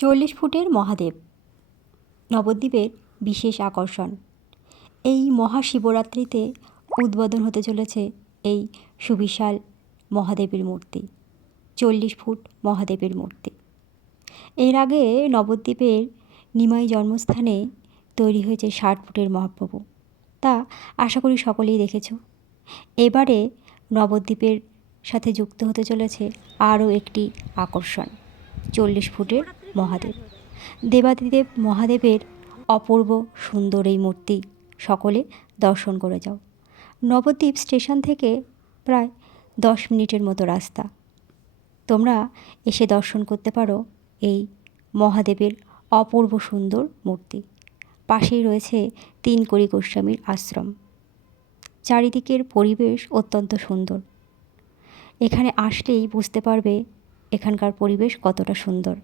40 ফুটের মহাদেব নবদ্বীপের বিশেষ আকর্ষণ। এই মহাশিবরাত্রিতে উদ্বোধন হতে চলেছে এই সুবিশাল মহাদেবের মূর্তি, 40 ফুট মহাদেবের মূর্তি। এর আগে নবদ্বীপের নিমাই জন্মস্থানে তৈরি হয়েছে 60 ফুটের মহাপ্রভু, তা আশা করি সকলেই দেখেছ। এবারে নবদ্বীপের সাথে যুক্ত হতে চলেছে আরও একটি আকর্ষণ, 40 ফুটের মহাদেব। দেবাদিদেব মহাদেবের অপূর্ব সুন্দর এই মূর্তি সকলে দর্শন করে যাও। নবদ্বীপ স্টেশন থেকে প্রায় 10 মিনিটের মতো রাস্তা। তোমরা এসে দর্শন করতে পারো এই মহাদেবের অপূর্ব সুন্দর মূর্তি। পাশেই রয়েছে 3 কড়ি গোস্বামীর আশ্রম। চারিদিকের পরিবেশ অত্যন্ত সুন্দর। এখানে আসলেই বুঝতে পারবে এখানকার পরিবেশ কতটা সুন্দর।